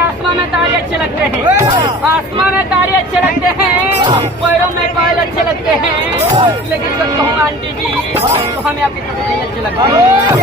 आसमान में तारे अच्छे लगते हैं, आसमान में तारे अच्छे लगते हैं, पैरों में पायल अच्छे लगते हैं, लेकिन सच कहूँ आंटी जी तो हमें आपकी तरफ नहीं अच्छे लगते हैं।